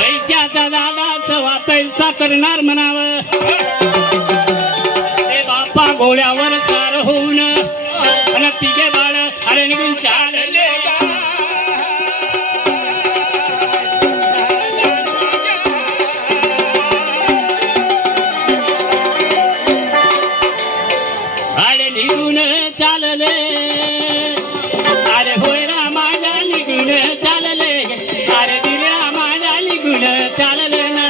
पैशाचा दादाच वापैसा करणार म्हणावं ते बापा घोड्यावर सार होऊन आणि तिघे बाळ अरे निघून चालले अरे निघून चालले अरे होय ना माझ्या निघून चालले अरे दिल्या माझ्या निघून चालले ना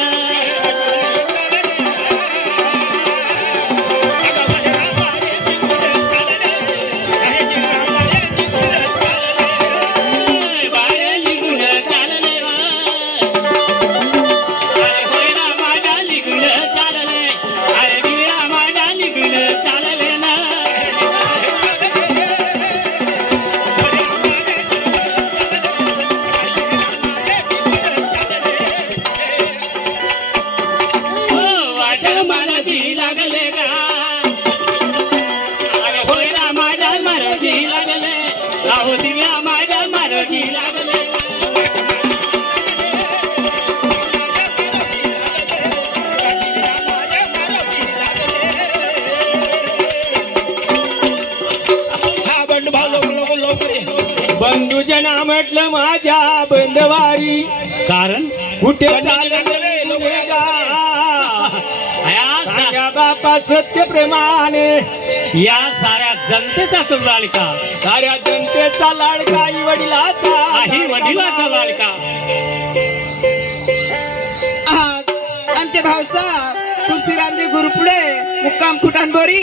बाळे निघून चालले अरे होय ना माझ्या निघून चालले अरे दिल्या माझ्या निघून चालले ना वाटण मराठी लागले का अरे होय ना माझ्या मराठी लागले अहो दिव्या माझ्या मराठी लागले हा बंडू भाऊ लवकर ये. बंधूजना म्हटलं माझ्या बंधवारी कारण कुठे बंधूचे बंधवे, लवकर या, या सांगा बापा सत्य प्रेमाने या साऱ्या जनतेचा तो लाडका साऱ्या जनतेचा लाडका आई वडिलाचा आई वडिलाचा लाडका आमचे भाऊसाहेब तुळशीरामजी गुरुपुडे मुक्काम खुटाणबोरी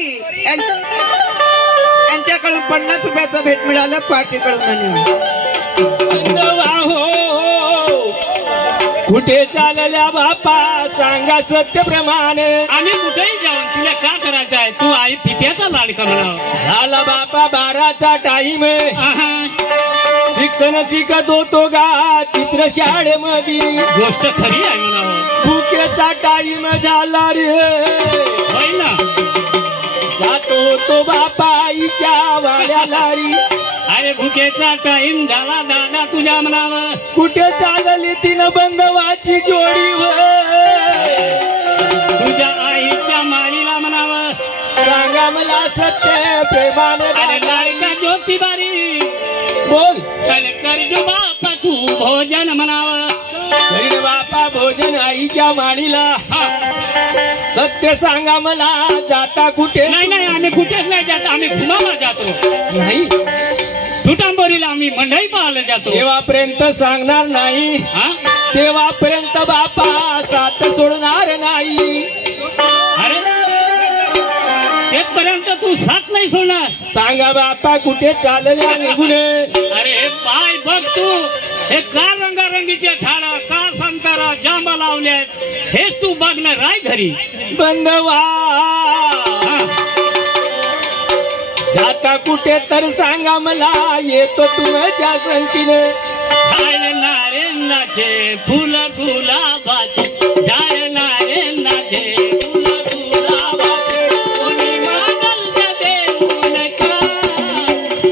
यांच्याकडून 50 रुपयाचं भेट मिळालं पार्टीकडून आणि बंधवा हो कुठे चालल्या बापा सांगा सत्य प्रमाणे आम्ही कुठेही जाऊन तुला का करायचं आहे तू आई पित्याचा लाडका म्हणावं झाला बापा 12चा टाईम आहा, शिक्षण शिकत होतो गा चित्र शाळेमध्ये गोष्ट खरी आहे म्हणावं भुकेचा टाईम झाला रे होय ना जातो होतो बापा आईच्या वाड्याला री अरे भुकेचा टाइम झाला दादा तुझ्या म्हणावं कुठे चालली तिनं बंधवाची जोडी व तुझ्या आईच्या माडीला म्हणावं सांगा मला सत्य प्रेमाने अरे लाडका ज्योतिबारी बोल अरे करजो बापा तू भोजन म्हणावं करीन बापा भोजन आईच्या माडीला हा. सत्य सांगा मला जाता कुठे नाही नाही आम्ही कुठेच नाही जात आम्ही घुमाला जातो नाही तुटांबोरीला आम्ही मंडई पाहायला जातो तेव्हापर्यंत सांगणार नाही हा तेव्हापर्यंत बापा साथ सोडणार नाही अरे तेथपर्यंत तू साथ नाही सोडणार सांगा बापा कुठे चालल्या निघून अरे पाय बघ तू हे का रंगारंगीचे झाड का संतारा जांब लावले हेच तू बघणं राय घरी बंधवा हा. जाता कुठे तर सांगा मला येतो तुमच्या संगतीने झाड नारेंगाचे फुल गुलाबाचे झाड नारेंगाचे फुल गुलाबाचे कोणी मागल त्या देऊन का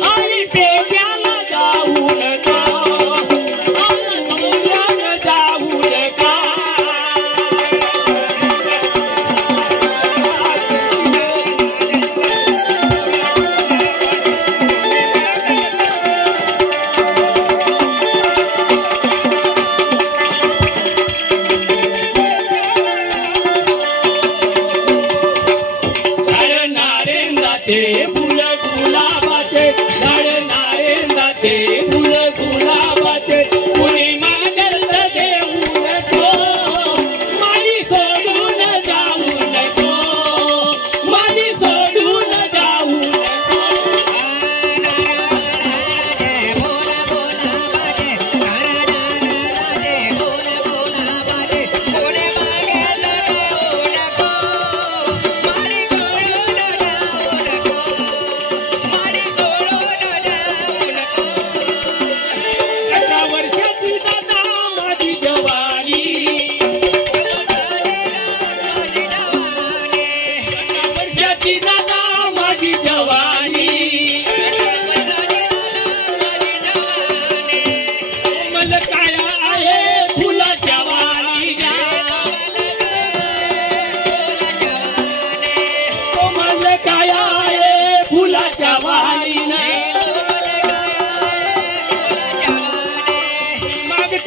आई पेट्याला जाऊन का डोंगरात जाऊन का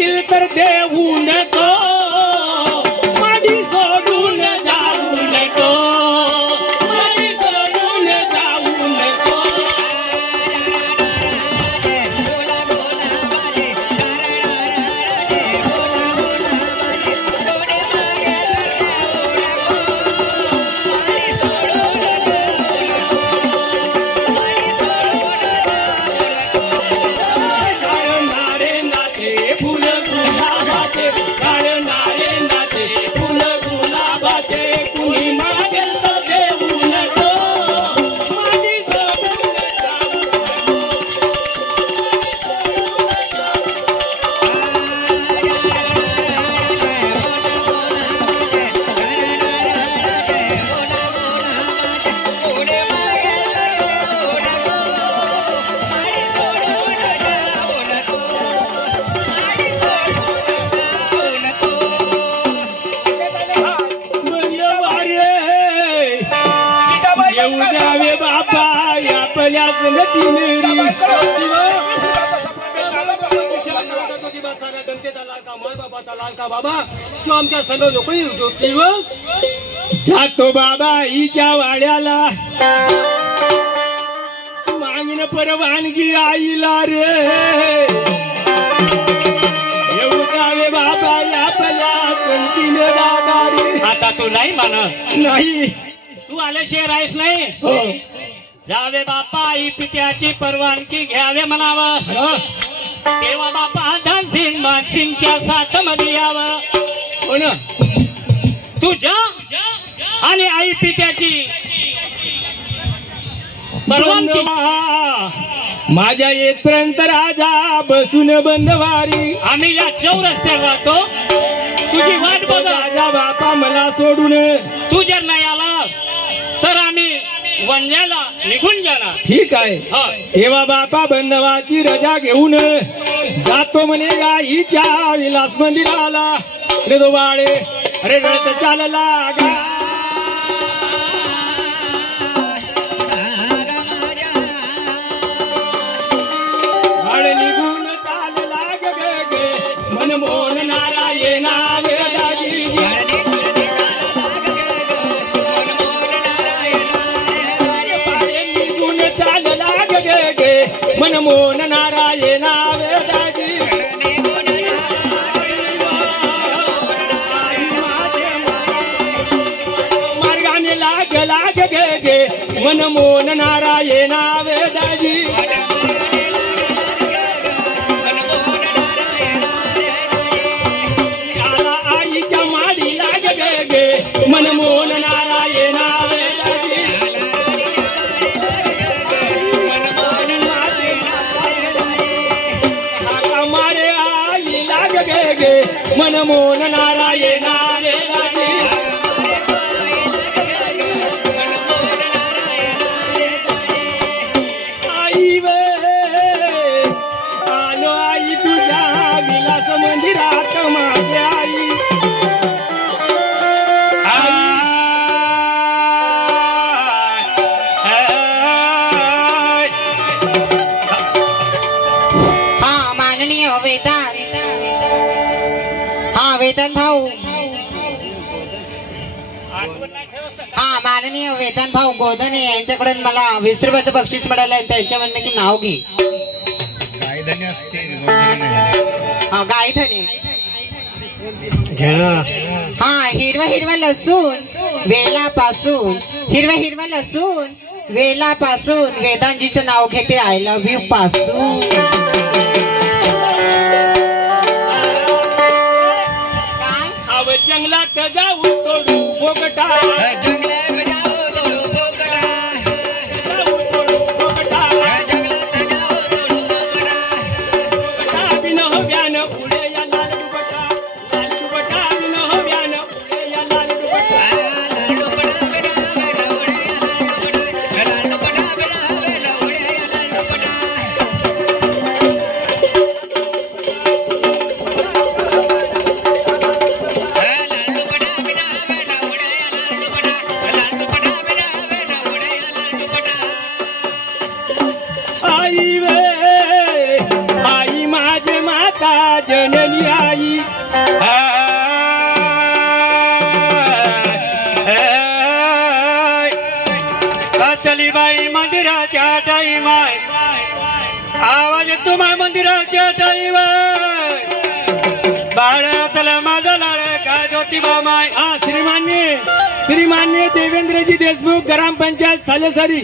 मागील तर देऊ नको, माडी सोडून जाऊ नको, माडी सोडून जाऊ नको. काढणारे नाचे फुल गुलाबाचे, काढणारे नाचे फुल गुलाबाचे, कुणी मागेल तर देऊ नको, माडी सोडून जाऊ नको. येऊ द्यावे बाबा आपल्या संगतीने री. बाबा तू आमच्या संग नको येऊ जातो बाबा हिच्या वाड्याला, मागणं परवानगी आईला रे. येऊ द्यावे बाबा आपल्या संगतीने दादा रे. आता तू नाही म्हणत, नाही तू आल्याशिवाय राहीस नाही. हो जावे बापा आई पित्याची परवानगी घ्यावे म्हणावं, हा. तेव्हा बापा धनसिंग मानसिंगच्या साथ मध्ये यावं. हो ना. तू जा आणि आई पित्याची परवानगी. माझ्या येतपर्यंत राजा बसून बंदवारी, आम्ही या चौरस्त्यावर राहतो, तुझी वाट बघ. राजा बापा मला सोडून. तू जर नाही आला तर आम्ही वंजाला निघून जाणार. ठीक आहे. हा. तेव्हा बापा बंदवाची रजा घेऊन जातो म्हणे गाईच्या विलास मंदिराला. रे दो बाळे अरे रडत चालला गा. बाळ निघून चालला ग ग ग, मनमोहन नारायणा वेदाजी. बाळे निघून चालला ग ग ग, मनमोहन नारायणा वेदाजी. मार्गाने लाग लाग गे गे, मनमोहन नारायणा वेदाजी. आला आईच्या माडी लाग गे गे, मनमोहन नारायणा वेदाजी. हाका मारे आई लाग गे गे, मनमोहन नारायणा वेदाजी. आई वे आलो आई तुझ्या विलास मंदिरात माझे आई. हा माननीय वेदांत, हा वेदांत भाऊ, हा माननीय वेदांत भाऊ गोधने यांच्याकडून मला 20 रुपयाचं बक्षीस मिळालंय. त्यांच्या म्हणणं की नाव घे. हा गायधने. हा हिरवा हिरवा लसूण वेलापासून, हिरवा हिरवा लसूण वेलापासून वेदांजीचं नाव घेते आय लव्ह यू पासून. काय आव जंगलात जाऊ तोडू बोगटा, जाऊ तोडू बोगटा. बोगटा बिन हव्यानं उडे या लाल दुपटा, लाल दुपटा बिन हव्यानं उडे या लाल दुपटा. बाळ चला माझा लाड का ज्योतिबा माय. हा श्रीमान्य देवेंद्रजी देशमुख ग्रामपंचायत सालेसरी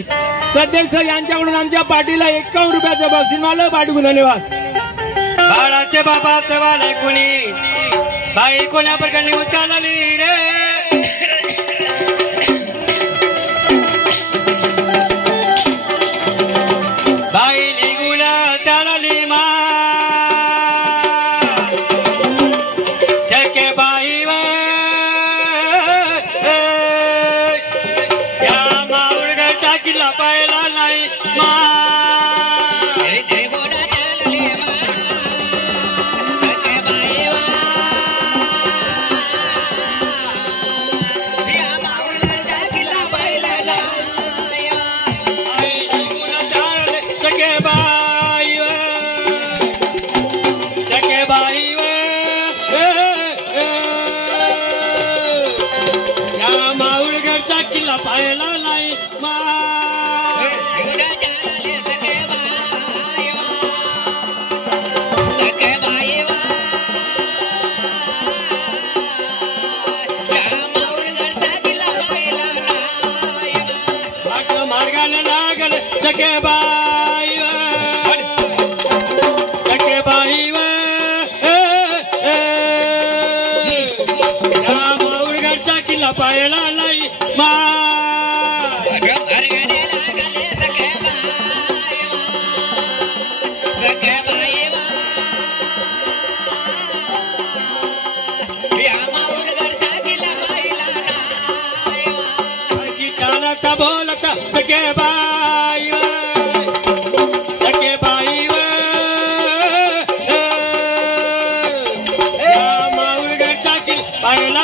सध्यक्ष यांच्याकडून आमच्या पार्टीला 51 रुपयाचं बक्षीस मिळालं. पाठवून धन्यवाद. बाळाचे बाबा सवाल कोणी बाई कोण्या प्रकारे उचालली रे. बाई निघून चालली मा सखे बाई या मावळगडचा किल्ला पाहिला नाही मा. पाहिला नाही मा. मार्गाने लागल सखे बाई सखे बाई माऊळगडचा किल्ला पाहिला नाही मा. बोलता सखे बाई सखे बाई माऊळगडचा किल्ला पाहिला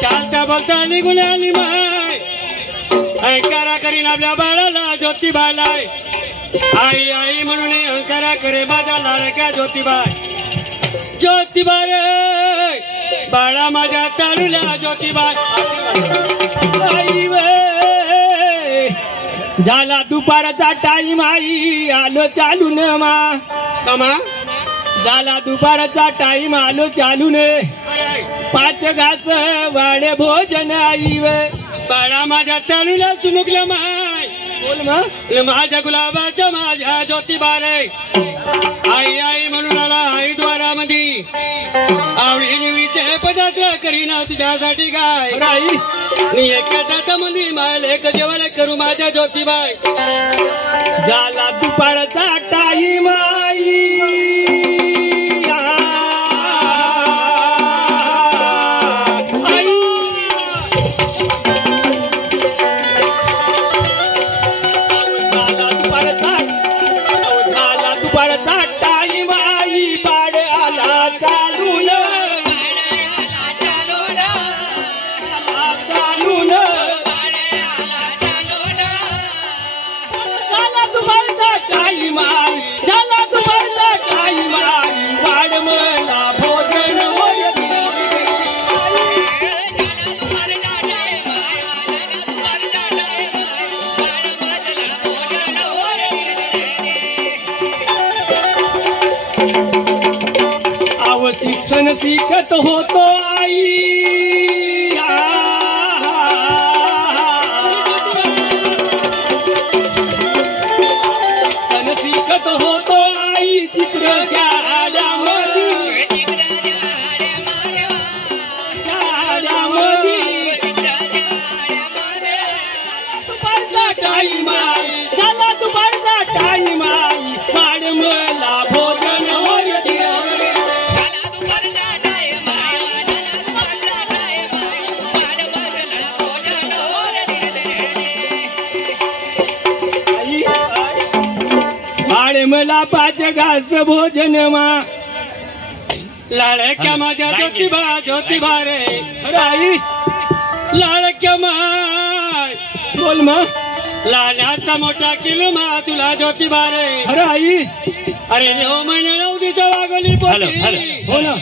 चालता बोलता निघून आली माय. अंकारा करीन आपल्या बाळाला ज्योतिबालाय. आई आई म्हणून अंकारा करे माझा लाडक्या ज्योतिबाई. ज्योतिबाई बाळा माझ्या तारुल्या ज्योतिबाई. आई वे झाला दुपारचा टाईम आई आलो चालून मा. कमा झाला दुपारचा टाईम आलो चालून 5 घास वाडे भोजन आई वे. बाळा माझ्या तालुला चुमुकल्या माय. बोल मा माझ्या गुलाबाच्या माझ्या ज्योतिबारे. आई आई म्हणून आला आई द्वारामध्ये आवडीने विचे पदार्थ करीना तुझ्यासाठी काय आई एका ताटामध्ये मायला एक जेवण करू माझ्या ज्योतिबाई. झाला दुपारचा टाईम आई शिक्षण शिकत होतो आई शिक्षण शिकत होतो आई चित्र दुपारचा टाईम आई झाला दुपारचा टाईम आई वाढ मला भोजन मला 5 घास भोजन मा. लाडक्या माझ्या ज्योतिबा ज्योतिबा रे आई लाडक्या माय. बोल मा लाण्याचा मोठा किलो मा तुला ज्योतिबा रे. अरे आई अरे 9 महिने 9 दिवस वागवली हॅलो, पोटी. हॅलो. हो ना.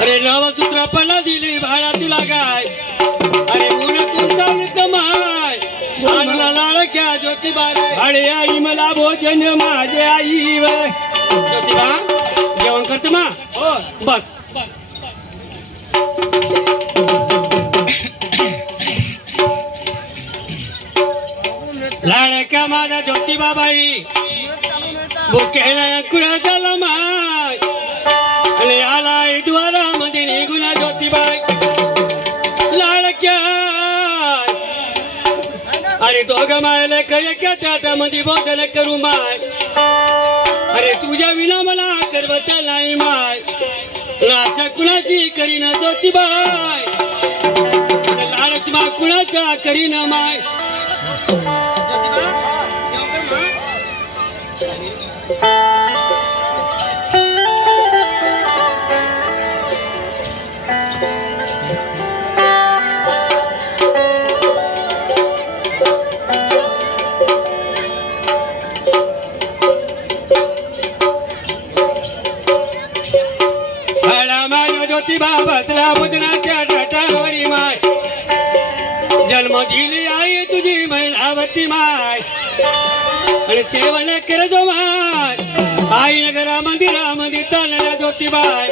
अरे नवसूत्र पण दिली भाडा तुला काय. अरे ऊन तू चालत माय आणला लाडक्या ज्योतिबा रे. अरे आई मला भोजन माझे आई व ज्योतिबा जेवण करते मा. हो बस लाडक्या माझा ज्योतिबा बाई भुकेला कुणा झाला माय आणि आलाय द्वारामध्ये निघून ज्योतिबाई लाडक्या. अरे दोघं मायला एका ताटामध्ये भोजन करू माय. अरे तुझ्या विना मला करवत नाही माय. लाचा कुणाची करीन ज्योतिबाई लाडच मा कुणाचा करीन माय. ज्योतिबा बसला भोजनाच्या टाटावरी माय. जन्म दिली आई तुझी महिलावती माय आणि सेवन करजो माय. आई नगरा मंदिरामध्ये चालल्या ज्योतिबाई.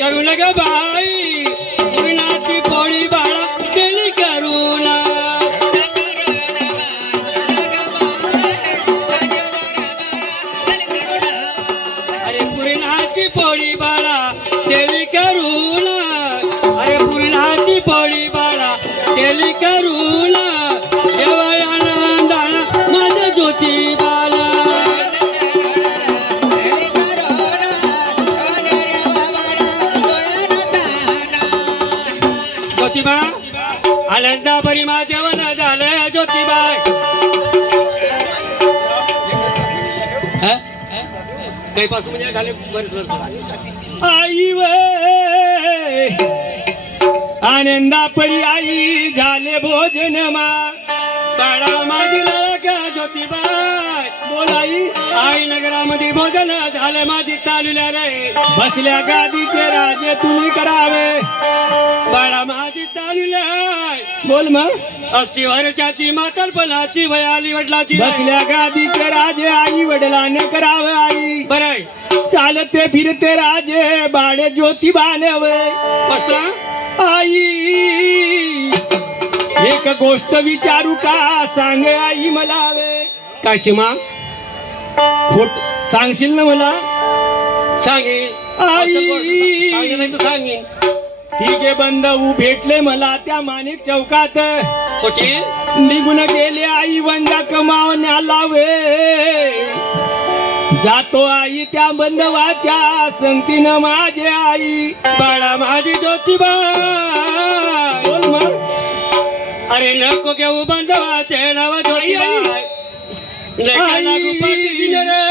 करुण ग बाई पूर्णाची पोळी बाळा केली करुणा. अरे पूर्णाची पोळी बाळा केली करुणा. अरे पूर्णाची पोळी बाळा केली करुणा. देवा आनंदाना माझ्या ज्योतिबाला. ज्योतिबा आनंदा बरी मा जेवण झालं ज्योतिबाई. काही पासून म्हणजे झाले बरेच वर्ष. आई व आनंदा परी आई झाले भोजन मा. बाळा माझी लाडक्या ज्योतिबाई बोलाई आई नगरामध्ये भोजन झालं माझी चालूल्या रे. बसल्या गादीचे राजे तुम्ही करावे. बाळा माझी चालूल्या बोल मग. 80 वर्षाची म्हातारपणाची वय आली वडिलाची नाही. बसल्या गादीचे राजे आई वडिलाने करावे आई. बरं चालते फिरते राजे बाळे ज्योतिबाने वय. बसा आई एक गोष्ट विचारू का सांग आई मला वे. कायची मा खोट सांगशील ना मला. सांगेन आई. सांगेन नाही तर सांगेन. ठीक आहे बंधू भेटले मला त्या माणिक चौकात. कुठे निघून गेले आई वंजा कमावण्याला वे. जातो आई त्या बंधवाच्या संगतीनं माझे आई. बाळा माझी ज्योतिबा बोल मग. अरे नको घेऊ बंधवाचे नाव ज्योतिबाई. नका लागू पाठीशी रे.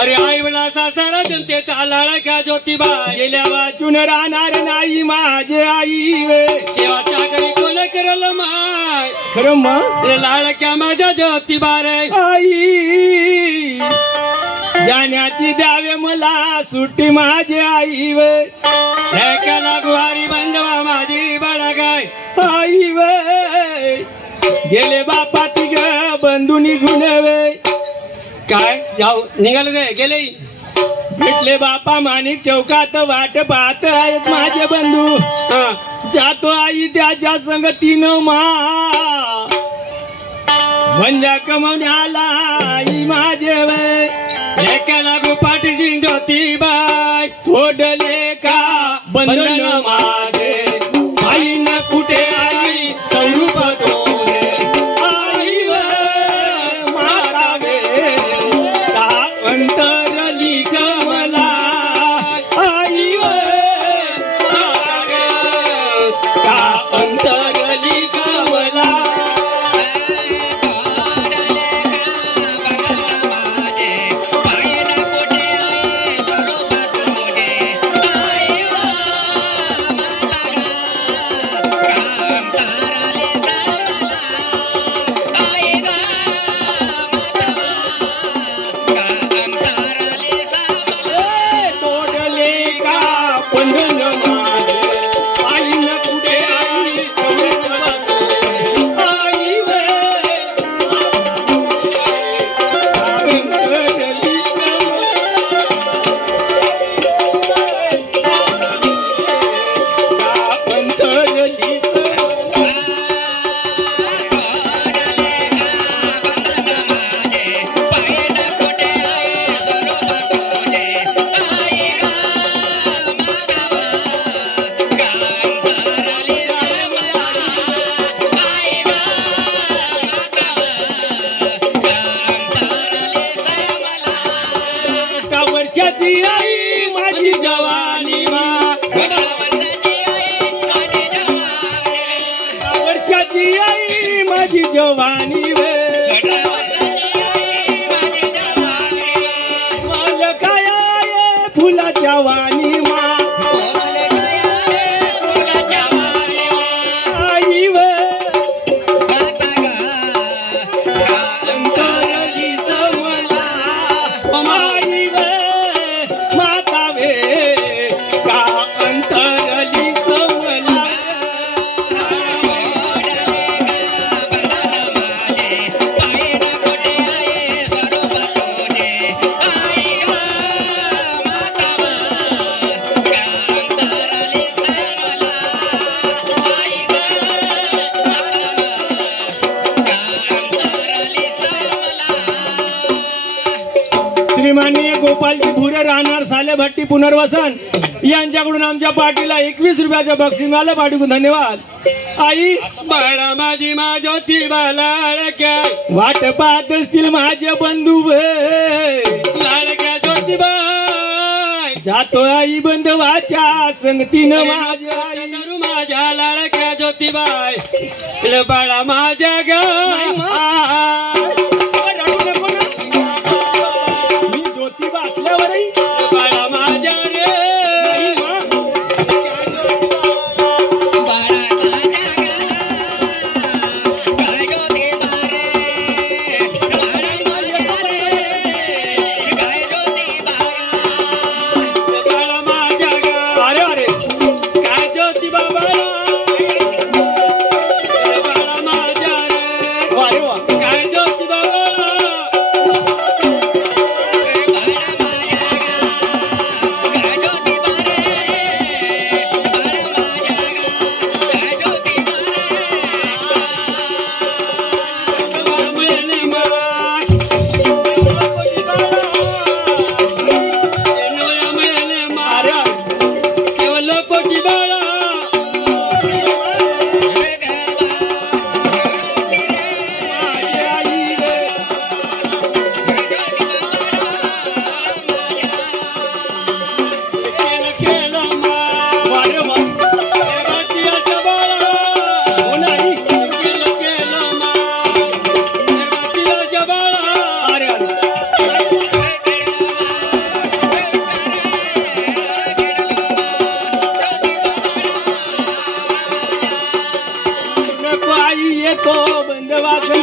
अरे आई मला सासारा जनतेचा लाडक्या ज्योतिबाई. गेल्या वाचून राहणार नाही माझे आई वे. सेवाच्या घरी कोण करल माय. खरं मग लाडक्या माझ्या ज्योतिबा रे. आई जाण्याची द्यावे मला सुट्टी माझी आई वे. नका लागू हरी बंधवा माझी बाळा गाय. आई वे गेले बापा तिघ बंधू निघून वे काय जाऊ निघाले ते गेले भेटले बापा माणिक चौकात वाट पाहत आहेत माझे बंधू हा जातो आई त्याच्या संग तीन मा म्हणजे कमवण्याला आई माझे वे एका लागू पाठीची ज्योतिबाई थोडले का बंधन माझे आई न कुठे आई स्वरूप तोरे आई व माता वे का अंतरली मला आई व माता वे का अंतरली मला तोडले का बंधन माझे आई न कुठे आई स्वरूप तोरे आई व अंतरली का वर्षाची आई माझी जवानी मा का वर्षाची आई माझी जवानी वे मला काय आहे फुलाच्या वाणी मा आई वे अंतरली मला आई वे माता वे का अंतरली मला श्रीमाननीय गोपालजी भुरे राहणार सालेभट्टी पुनर्वसन यांच्याकडून आमच्या पार्टीला 21 रुपयाचं बक्षीस मिळालं. पाठीकडून धन्यवाद. आई बाळा माझी मा ज्योतिबा लाडक्या वाट पाहत असतील माझे बंधू लाडक्या ज्योतिबाई जातो आई बंधवाच्या संगतीनं माझ्या आई धरू माझ्या लाडक्या ज्योतिबाई इले बाळा माझ्या ग रडू नको ना. मी ज्योतिबा असल्यावरही बाळा माझ्या रे नाही मा. बाळा माझ्या ग अरे अरे काय ज्योतिबा बाळा बाळा माझ्या रे वा रे वा. काय ज्योतिबा बाळा अरे अरे माझी आई रे. वा रे वा. हो ना आई. अरे अरे नको आई येतो बंधवासन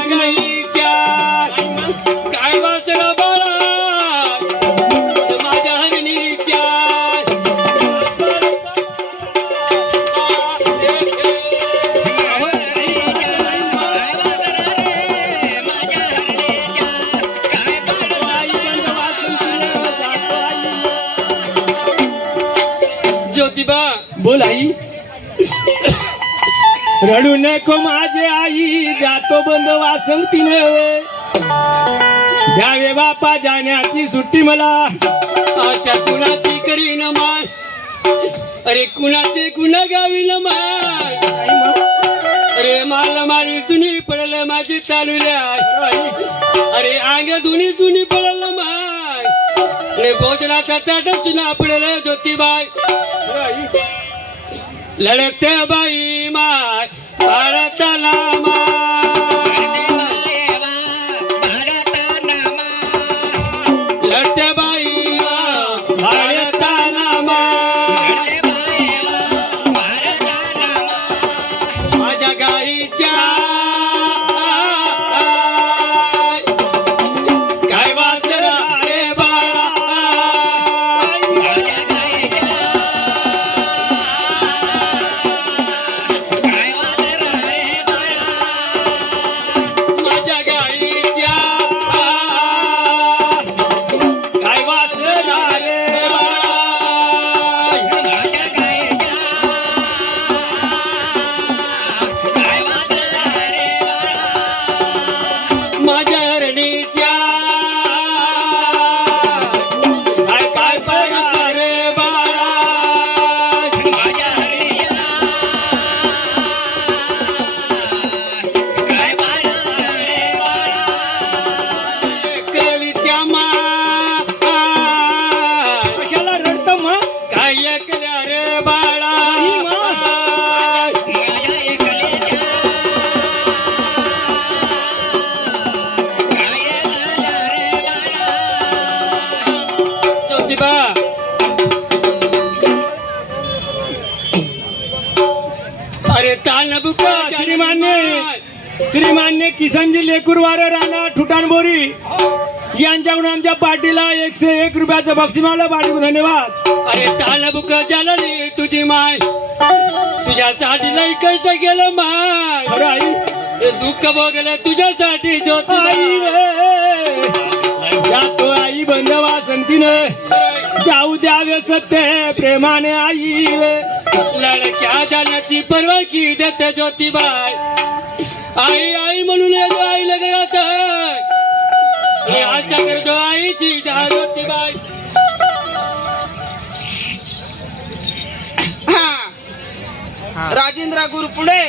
काय वाचलं बाळा माझ्या हरणीच्या बोल आई. रडू नको माझे आई, जातो बंद वासंतीने. द्यावे बापा जाण्याची सुट्टी मला. अच्छा कुणाची करीन माय, अरे कुणाचे कुणा गावी न माय. आई मग अरे माल मारी सुनी पडल माझी चालूल्या. अरे अंग धुनी सुनी पडल माय. अरे भोजनाचा ताट सुना पडल ज्योतिबाई. लढते बाई माय भारताला माय. लढते बाई माय भारताला माय. माझ्या गाईच्या काय वासरा रे बाळा. माझ्या गाईच्या काय वासरा रे बाळा. माझ्या हरणीच्या काय काय परा रे बाळा. कलीच्या माय कशाला रडतं मग. काय ऐकल्या रे बाळा. ज्योतिबा अरे तान बुका श्रीमान्य किसनजी लेकुरवार राणा ठुटाणबोरी यांच्याकडून आमच्या पार्टीला 101 रुपयाचं बक्षीस मिळालं. पार्टीकडून धन्यवाद. अरे तान बुका झाली तुझी माय. तुझ्यासाठी लई कष्ट केलं माय. खरं आई. हे दुःख भोगलं तुझ्यासाठी आई ज्योतिबा. रे जातो आई बंद वासंतीने. जाऊ द्यावे सत्य प्रेमाने आई रे. लडक्या जाण्याची परवानगी देते ज्योतिबाई. आई आई म्हणून येतो आईला घरात. हे आशा करतो आईची जा ज्योतिबाई. राजेंद्र गुरुपुडे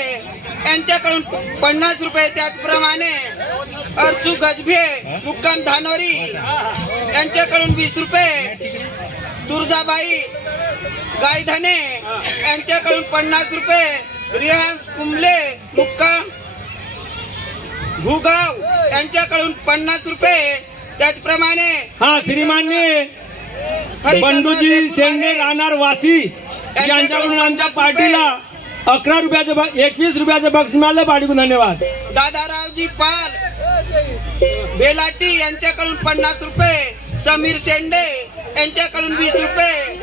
यांच्याकडून 50 रुपये. त्याचप्रमाणे अर्चू गजभे मुक्काम धानोरी यांच्याकडून 20 रुपये. तुळजाबाई गायधने यांच्याकडून 50 रुपये. रिहान्स कुंबले मुक्काम भूगाव यांच्याकडून 50 रुपये. त्याचप्रमाणे हा श्रीमान्य बंडूजी सेंगे राहणार वासी यांच्याकडून आमच्या पार्टीला 11 रुपयाचं 21 रुपयाचं बक्षीस मिळालं. पार्टीकडून धन्यवाद. दादारावजी पाल बेलाटी यांच्याकडून 50 रुपये. समीर शेंडे यांच्याकडून 20 रुपये.